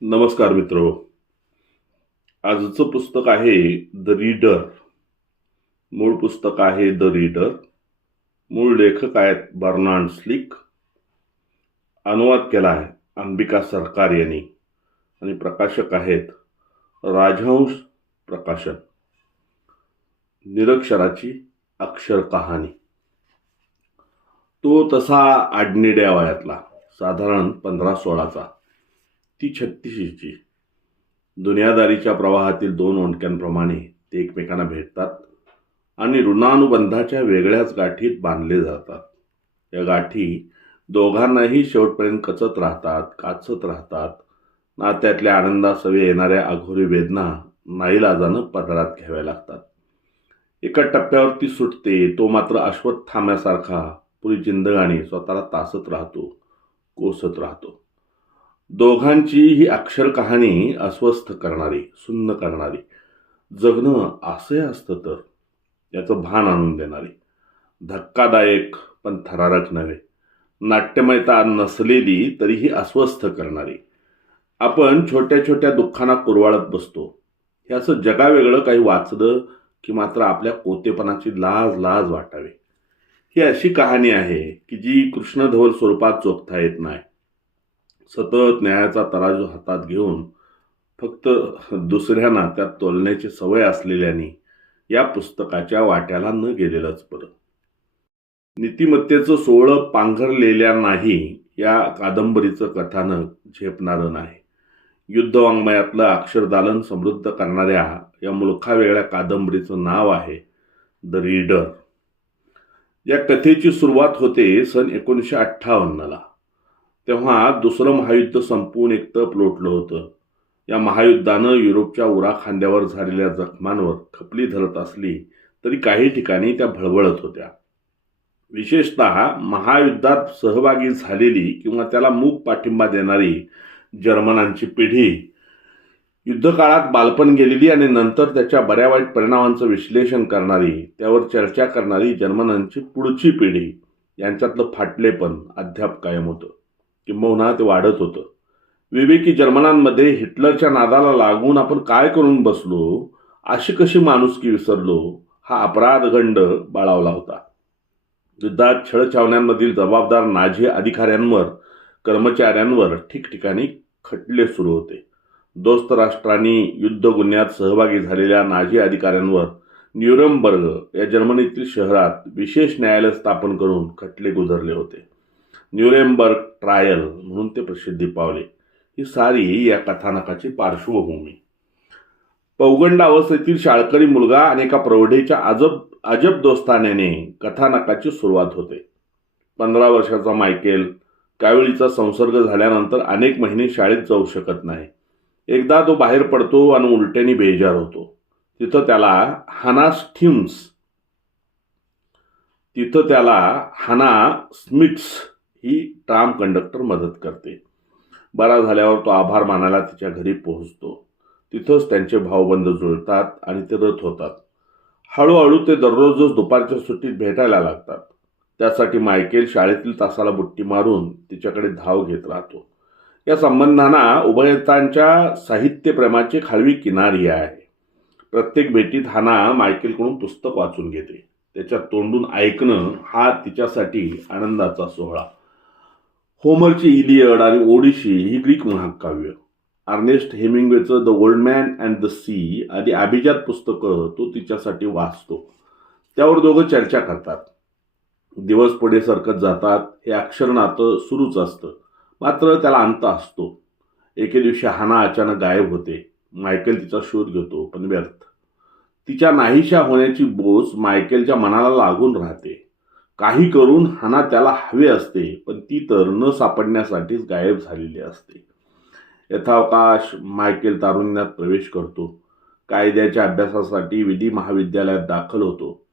नमस्कार मित्र. आजचं पुस्तक आहे द रीडर मूळ पुस्तक आहे द रीडर मूळ लेखक आहेत बर्नांड स्लिक. अनुवाद केला आहे अंबिका सरकार यांनी. आणि प्रकाशक आहेत राजहंस प्रकाशन. निरक्षराची अक्षर कहाणी. तो तसा आडनिड्या वयातला. साधारण पंधरा सोळाचा. ती छत्तीशीची. दुनियादारीच्या प्रवाहातील दोन ओंडक्यांप्रमाणे ते एकमेकांना भेटतात आणि ऋणानुबंधाच्या वेगळ्याच गाठीत बांधले जातात. या गाठी दोघांनाही शेवटपर्यंत कचत राहतात काचत राहतात. नात्यातल्या आनंदासवे येणाऱ्या अघोरी वेदना नाईलाजानं पदरात घ्याव्या लागतात. एका टप्प्यावरती सुटते तो मात्र अश्वत्थाम्यासारखा पुरी जिंदगाणी स्वतःला तासत राहतो कोसत राहतो. दोघांची ही अक्षर कहाणी अस्वस्थ करणारी सुन्न करणारी. जगणं असंही असतं तर याचं भान आणून देणारी. धक्कादायक पण थरारक नव्हे. नाट्यमयता नसलेली तरीही अस्वस्थ करणारी. आपण छोट्या छोट्या दुःखांना कुरवाळत बसतो. हे असं जगावेगळं काही वाचलं की मात्र आपल्या कोतेपणाची लाज लाज वाटावी. ही अशी कहाणी आहे की जी कृष्णधवल स्वरूपात चोखता येत नाही. सतत न्यायाचा तराजू हातात घेऊन फक्त दुसऱ्यांना त्यात तोलण्याची सवय असलेल्याने या पुस्तकाच्या वाट्याला न गेलेलंच बरं. नीतिमत्तेचं सोहळं पांघरलेल्या नाही या कादंबरीचं कथानक झेपणारं नाही. युद्धवाङ्मयातलं अक्षरदालन समृद्ध करणाऱ्या या मुलखा वेगळ्या कादंबरीचं नाव आहे द रीडर. या कथेची सुरुवात होते सन एकोणीसशे अठ्ठावन्नला. तेव्हा दुसरं महायुद्ध संपवून एक तप लोटलं होतं. या महायुद्धानं युरोपच्या उरा खांद्यावर झालेल्या जखमांवर खपली धरत असली तरी काही ठिकाणी त्या भळबळत होत्या. विशेषत महायुद्धात सहभागी झालेली किंवा त्याला मूक पाठिंबा देणारी जर्मनांची पिढी युद्धकाळात बालपण गेलेली आणि नंतर त्याच्या बऱ्या वाईट परिणामांचं विश्लेषण करणारी त्यावर चर्चा करणारी जर्मनांची पुढची पिढी यांच्यातलं फाटलेपण अद्याप कायम होतं. किंबहुना ते वाढत होतं. विवेकी जर्मनांमध्ये हिटलरच्या नादाला लागून आपण काय करून बसलो? अशी कशी माणुसकी विसरलो? हा अपराधगंड बाळावला होता. युद्धात छळछावण्यांमधील जबाबदार नाझी अधिकाऱ्यांवर कर्मचाऱ्यांवर ठिकठिकाणी खटले सुरू होते. दोस्त राष्ट्रांनी युद्ध गुन्ह्यात सहभागी झालेल्या नाझी अधिकाऱ्यांवर न्यूरमबर्ग या जर्मनीतील शहरात विशेष न्यायालय स्थापन करून खटले गुजरले होते. न्यूरेमबर्ग ट्रायल म्हणून ते प्रसिद्धी पावले. ही सारी या कथानकाची पार्श्वभूमी. पौगंड अवस्थेतील शाळकरी मुलगा आणि एका प्रौढेच्या अजब अजब दोस्तानेने कथानकाची सुरुवात होते. पंधरा वर्षाचा मायकेल काविळीचा संसर्ग झाल्यानंतर अनेक महिने शाळेत जाऊ शकत नाही. एकदा तो बाहेर पडतो आणि उलट्याने बेजार होतो. तिथं त्याला हाना स्टिम्स तिथं त्याला हाना स्मिट्स ही ट्राम कंडक्टर मदत करते. बरा झाल्यावर तो आभार मानायला तिच्या घरी पोहोचतो. तिथंच त्यांचे भावबंध जुळतात आणि ते रथ होतात. हळूहळू ते दररोजच दुपारच्या सुट्टीत भेटायला लागतात. त्यासाठी मायकेल शाळेतील तासाला बुट्टी मारून तिच्याकडे धाव घेत राहतो. या संबंधांना उभयतांच्या साहित्यप्रेमाची खालवी किनारी आहे. प्रत्येक भेटीत हाना मायकेलकडून पुस्तक वाचून घेते. त्याच्या तोंडून ऐकणं हा तिच्यासाठी आनंदाचा सोहळा. होमरची इलियड आणि ओडिशी ही ग्रीक महाकाव्य. Ernest हेमिंग्वेचं The Old Man and the Sea आदी अभिजात पुस्तकं तो तिच्यासाठी वाचतो. त्यावर दोघं चर्चा करतात. दिवस पुढे सरकत जातात. हे अक्षर नातं सुरूच असतं. मात्र त्याला अंत असतो. एके दिवशी हाना अचानक गायब होते. मायकेल तिचा शोध घेतो पण व्यर्थ. तिच्या नाहीशा होण्याची बोस मायकेलच्या मनाला लागून राहते. काही करून हाना त्याला हवे असते पण ती तर न सापडण्यासाठीच गायब झालेली असते. यथावकाश मायकेल तारुण्यात प्रवेश करतो. कायद्याच्या अभ्यासासाठी विधी महाविद्यालयात दाखल होतो.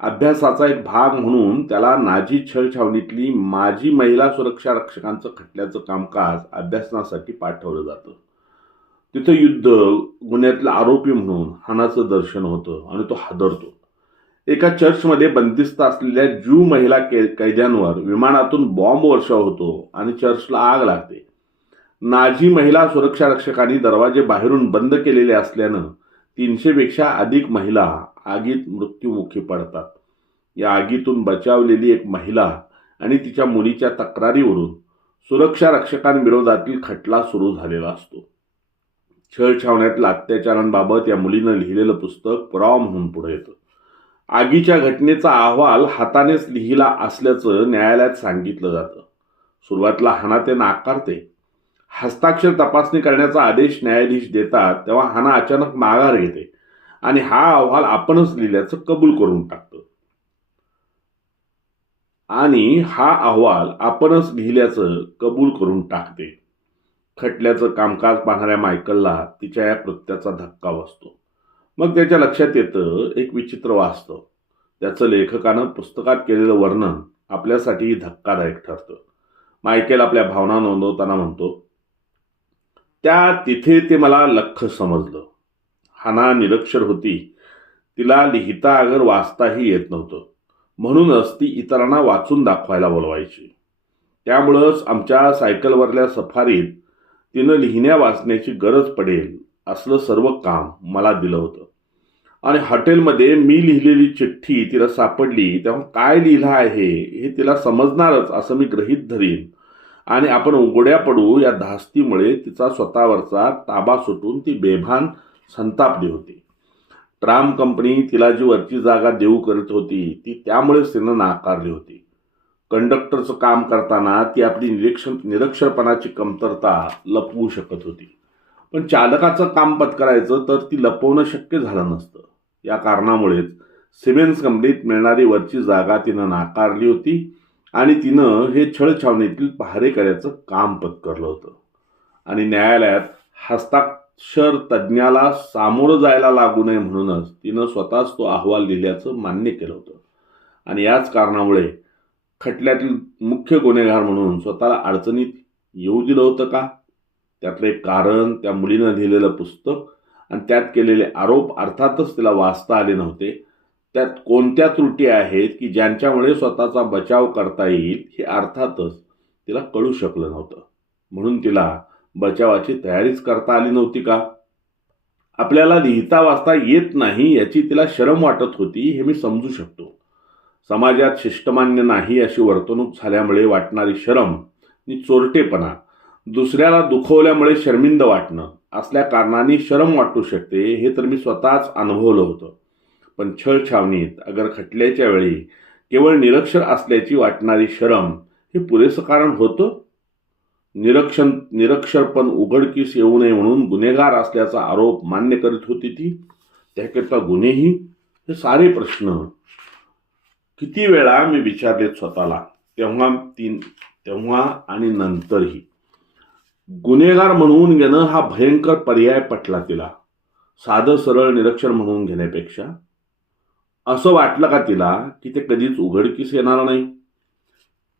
अभ्यासाचा एक भाग म्हणून त्याला नाझी छळछावणीतली माजी महिला सुरक्षा रक्षकांचं खटल्याचं कामकाज अभ्यासनासाठी पाठवलं जातं. तिथं युद्ध गुन्ह्यातला आरोपी म्हणून हानाचं दर्शन होतं आणि तो हादरतो. एका चर्चमध्ये बंदिस्त असलेल्या ज्यू महिला कै कैद्यांवर विमानातून बॉम्ब वर्षाव होतो आणि चर्चला आग लागते. नाझी महिला सुरक्षा रक्षकांनी दरवाजे बाहेरून बंद केलेले असल्यानं तीनशेपेक्षा अधिक महिला आगीत मृत्यूमुखी पडतात. या आगीतून बचावलेली एक महिला आणि तिच्या मुलीच्या तक्रारीवरून सुरक्षा रक्षकांविरोधातील खटला सुरू झालेला असतो. छळछावण्यातल्या अत्याचारांबाबत या मुलीनं लिहिलेलं पुस्तक पुरावा म्हणून पुढे येतं. आगीच्या घटनेचा अहवाल हातानेच लिहिला असल्याचं न्यायालयात सांगितलं जातं. सुरुवातीला हाना ते नाकारते हस्ताक्षर तपासणी करण्याचा आदेश न्यायाधीश देतात तेव्हा हाना अचानक माघार घेते आणि हा अहवाल आपणच लिहिल्याचं कबूल करून टाकतं. आणि हा अहवाल आपणच लिहिल्याचं कबूल करून टाकते. खटल्याचं कामकाज पाहणाऱ्या मायकलला तिच्या या कृत्याचा धक्का बसतो. मग त्याच्या लक्षात येतं एक विचित्र वास्तव. त्याचं लेखकानं पुस्तकात केलेलं वर्णन आपल्यासाठी धक्कादायक ठरतं. मायकेल आपल्या भावना नोंदवताना म्हणतो त्या तिथे ते मला लख समजलं. हाना निरक्षर होती. तिला लिहिता अगर वाचताही येत नव्हतं. म्हणूनच ती इतरांना वाचून दाखवायला बोलवायची. त्यामुळंच आमच्या सायकलवरल्या सफारीत तिनं लिहिण्या वाचण्याची गरज पडेल. असलं सर्व काम मला दिलं होतं. आणि हॉटेलमध्ये मी लिहिलेली चिठ्ठी तिला सापडली तेव्हा काय लिहिलं आहे हे तिला समजणारच असं मी गृहीत धरीन. आणि आपण उघड्या पडू या धास्तीमुळे तिचा स्वतःवरचा ताबा सुटून ती बेभान संतापली होती. ट्राम कंपनी तिला जी वरची जागा देऊ करत होती ती त्यामुळेच तिनं नाकारली होती. कंडक्टरचं काम करताना ती आपली निरीक्षण निरक्षरपणाची कमतरता लपवू शकत होती. पण चालकाचं काम पत्करायचं तर ती लपवणं शक्य झालं नसतं. या कारणामुळेच सिमेन्स कंपनीत मिळणारी वरची जागा तिनं नाकारली होती आणि तिनं हे छळछावणीतील पहारेकऱ्याचं काम पत्करलं होतं. आणि न्यायालयात हस्ताक्षर तज्ज्ञाला सामोरं जायला लागू नये म्हणूनच तिनं स्वतःच तो अहवाल लिहिल्याचं मान्य केलं होतं. आणि याच कारणामुळे खटल्यातील मुख्य गुन्हेगार म्हणून स्वतःला अडचणीत येऊ दिलं होतं का? त्यातलं एक कारण त्या मुलीनं लिहिलेलं पुस्तक आणि त्यात केलेले आरोप अर्थातच तिला वाचता आले नव्हते. त्यात कोणत्या त्रुटी आहेत की ज्यांच्यामुळे स्वतःचा बचाव करता येईल हे अर्थातच तिला कळू शकलं नव्हतं. म्हणून तिला बचावाची तयारीच करता आली नव्हती का? आपल्याला लिहिता वाचता येत नाही याची तिला शरम वाटत होती हे मी समजू शकतो. समाजात शिष्टमान्य नाही अशी वर्तणूक झाल्यामुळे वाटणारी शरम आणि चोरटेपणा दुसऱ्याला दुखवल्यामुळे शर्मिंद वाटणं असल्या कारणाने शरम वाटू शकते हे तर मी स्वतःच अनुभवलं होतं. पण छळ छावणीत अगर खटल्याच्या वेळी केवळ निरक्षर असल्याची वाटणारी शरम हे पुरेसं कारण होतं? निरक्षण निरक्षरपण उघडकीस येऊ नये म्हणून गुन्हेगार असल्याचा आरोप मान्य करीत होती ती? त्याकरता गुन्हेही? हे सारे प्रश्न किती वेळा मी विचारलेत स्वतःला तेव्हा तीन तेव्हा आणि नंतरही. गुन्हेगार म्हणून घेणं हा भयंकर पर्याय पटला तिला. साधं सरळ निरक्षर म्हणून घेण्यापेक्षा. असं वाटलं का तिला की ते कधीच उघडकीस येणार नाही?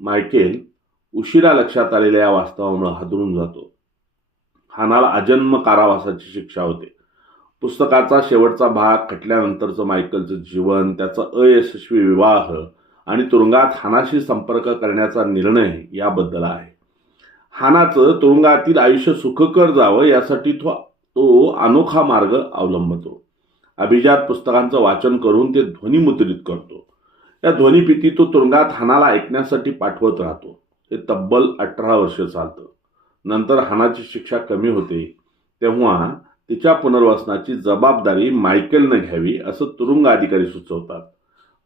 मायकेल उशिरा लक्षात आलेल्या या वास्तवामुळे हादरून जातो. हानाला अजन्म कारावासाची शिक्षा होते. पुस्तकाचा शेवटचा भाग खटल्यानंतरचं मायकलचं जीवन त्याचा अयशस्वी विवाह आणि तुरुंगात हानाशी संपर्क करण्याचा निर्णय याबद्दल आहे. हानाचं तुरुंगातील आयुष्य सुखकर जावं यासाठी तो तो अनोखा मार्ग अवलंबतो. अभिजात पुस्तकांचं वाचन करून ते ध्वनिमुद्रित करतो. या ध्वनिपिती तो तुरुंगात हानाला ऐकण्यासाठी पाठवत राहतो. ते तब्बल अठरा वर्ष चालतं. नंतर हानाची शिक्षा कमी होते. तेव्हा तिच्या पुनर्वसनाची जबाबदारी मायकेलनं घ्यावी असं तुरुंग अधिकारी सुचवतात.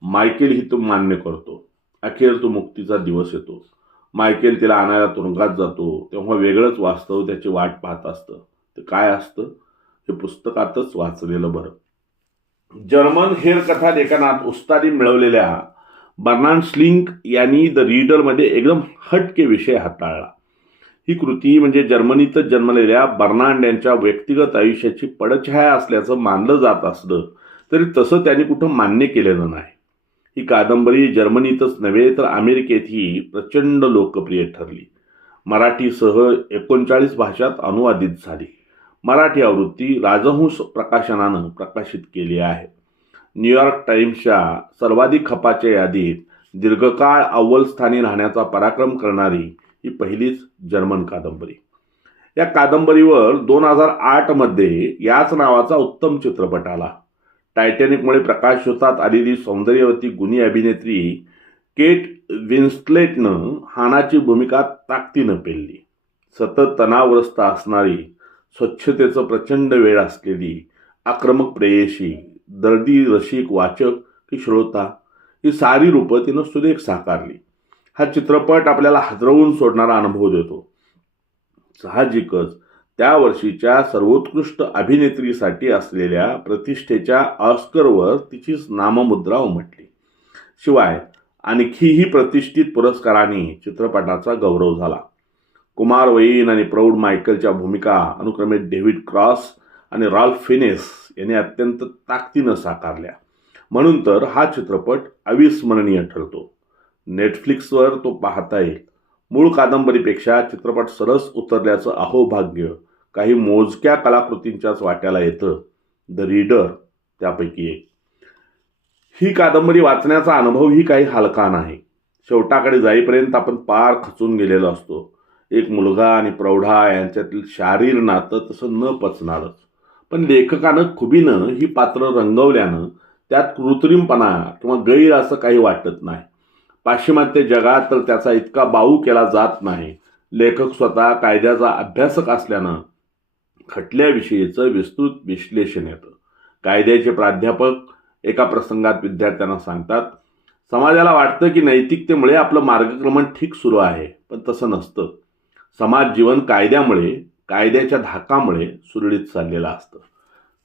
मायकेल ही तो मान्य करतो. अखेर तो मुक्तीचा दिवस येतो. मायकेल तिला आणायला तुरुंगात जातो तेव्हा वेगळंच वास्तव त्याची वाट पाहत असतं. ते काय असतं? हे पुस्तकातच वाचलेलं बरं. जर्मन हेर कथा लेखनात उस्तादी मिळवलेल्या बर्नान स्लिंक यांनी द रीडरमध्ये एकदम हटके विषय हाताळला. ही कृती म्हणजे जर्मनीतच जन्मलेल्या बर्नांड यांच्या व्यक्तिगत आयुष्याची पडछाया असल्याचं मानलं जात असलं तरी तसं त्यांनी कुठं मान्य केलेलं नाही. ही कादंबरी जर्मनीतच नव्हे तर अमेरिकेतही प्रचंड लोकप्रिय ठरली. मराठीसह एकोणचाळीस भाषात अनुवादित झाली. मराठी आवृत्ती राजहंस प्रकाशनानं प्रकाशित केली आहे. न्यूयॉर्क टाईम्सच्या सर्वाधिक खपाच्या यादीत दीर्घकाळ अव्वल स्थानी राहण्याचा पराक्रम करणारी ही पहिलीच जर्मन कादंबरी. या कादंबरीवर दोन हजार आठमध्ये याच नावाचा उत्तम चित्रपट आला. टायटॅनिकमुळे प्रकाशोतात आलेली सौंदर्यवती गुणी अभिनेत्री केट विन्स्लेटनं हानाची भूमिका ताकदीनं पेलली. सतत तणावग्रस्त असणारी स्वच्छतेचं प्रचंड वेळ असलेली आक्रमक प्रेयशी दर्दी रसिक वाचक की श्रोता ही सारी रूपं तिनं सुरेख साकारली. हा चित्रपट आपल्याला हादरवून सोडणारा अनुभव देतो. साहजिकच त्या वर्षीच्या सर्वोत्कृष्ट अभिनेत्रीसाठी असलेल्या प्रतिष्ठेच्या ऑस्करवर तिचीच नाममुद्रा उमटली. शिवाय आणखीही प्रतिष्ठित पुरस्कारांनी चित्रपटाचा गौरव झाला. कुमार वईन आणि प्रौढ मायकलच्या भूमिका अनुक्रमे डेव्हिड क्रॉस आणि रॉल्फ फिनेस यांनी अत्यंत ताकदीनं साकारल्या. म्हणून तर हा चित्रपट अविस्मरणीय ठरतो. नेटफ्लिक्सवर तो पाहता येईल. मूळ कादंबरीपेक्षा चित्रपट सरस उतरल्याचं अहोभाग्य काही मोजक्या कलाकृतींच्याच वाट्याला येतं. द रीडर त्यापैकी एक. ही कादंबरी वाचण्याचा अनुभवही काही हलका नाही. शेवटाकडे जाईपर्यंत आपण पार खचून गेलेलो असतो. एक मुलगा आणि प्रौढा यांच्यातील शारीर नातं तसं न पचणारच. पण लेखकानं खुबीनं ही पात्र रंगवल्यानं त्यात कृत्रिमपणा किंवा गैर असं काही वाटत नाही. पाश्चिमात्य जगात तर त्याचा इतका बाऊ केला जात नाही. लेखक स्वतः कायद्याचा अभ्यासक असल्यानं खटल्याविषयीचं विस्तृत विश्लेषण येतं. कायद्याचे प्राध्यापक एका प्रसंगात विद्यार्थ्यांना सांगतात समाजाला वाटतं की नैतिकतेमुळे आपलं मार्गक्रमण ठीक सुरू आहे पण तसं नसतं. समाज जीवन कायद्यामुळे कायद्याच्या धाकामुळे सुरळीत चाललेलं असतं.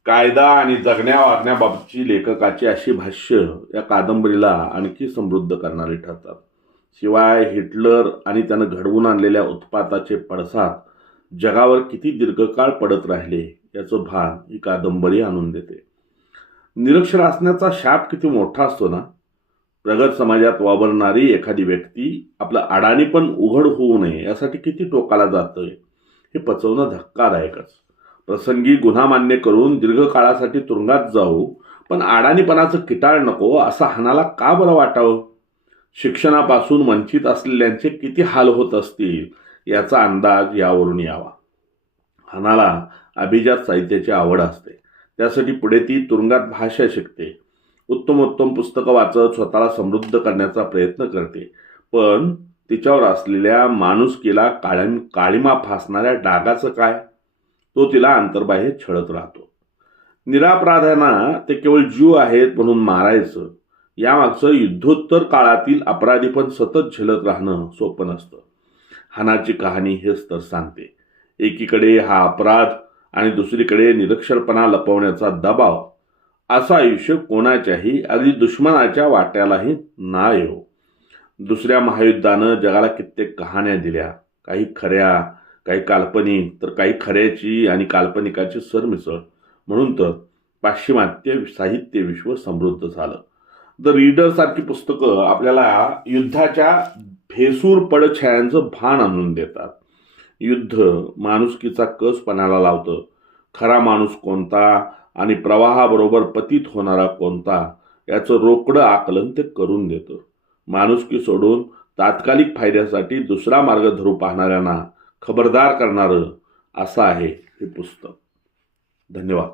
कायदा आणि जगण्या वागण्याबाबतची लेखकाची अशी भाष्य या कादंबरीला आणखी समृद्ध करणारी ठरतात. शिवाय हिटलर आणि त्यानं घडवून आणलेल्या उत्पाताचे पडसाद जगावर किती दीर्घकाळ पडत राहिले याचं भान ही कादंबरी आणून देते. निरक्षर असण्याचा शाप किती मोठा असतो ना? प्रगत समाजात वावरणारी एखादी व्यक्ती आपलं अडाणी पण उघड होऊ नये यासाठी किती टोकाला जातंय हे पचवणं धक्कादायकच. प्रसंगी गुन्हा मान्य करून दीर्घकाळासाठी तुरुंगात जाऊ पण अडाणीपणाचं किटाळ नको असं हानाला का बरं वाटावं? शिक्षणापासून वंचित असलेल्यांचे किती हाल होत असतील याचा अंदाज यावरून यावा. हानाला अभिजात साहित्याची आवड असते. त्यासाठी पुढे ती तुरुंगात भाषा शिकते. उत्तम उत्तम पुस्तकं वाचत स्वतःला समृद्ध करण्याचा प्रयत्न करते. पण तिच्यावर असलेल्या माणुसकीला काळी काळीमा फासणाऱ्या डागाचं काय? तो तिला अंतर्बाह्य छळत राहतो. निरापराधांना ते केवळ जीव आहेत म्हणून मारायचं. यामागचं युद्धोत्तर काळातील अपराधी पण सतत झेलत राहणं सोपं नसतं. हानाची कहाणी हेच तर सांगते. एकीकडे हा अपराध आणि दुसरीकडे निरक्षरपणा लपवण्याचा दबाव असं आयुष्य कोणाच्याही अगदी दुश्मनाच्या वाट्यालाही ना येऊ हो. दुसऱ्या महायुद्धानं जगाला कित्येक कहाण्या दिल्या. काही खऱ्या काही काल्पनिक तर काही खऱ्याची आणि काल्पनिकाची सरमिसळ. म्हणून तर पाश्चिमात्य साहित्य विश्व समृद्ध झालं. द रीडरसारखी पुस्तकं आपल्याला युद्धाच्या भेसूर पडछायांचं भान आणून देतात. युद्ध माणुसकीचा कस पणाला लावतं. खरा माणूस कोणता आणि प्रवाहाबरोबर पतित होणारा कोणता याचं रोकडं आकलन ते करून देतं. माणुसकी सोडून तात्कालिक फायद्यासाठी दुसरा मार्ग धरू पाहणाऱ्यांना खबरदार करणारं असं आहे हे पुस्तक. धन्यवाद.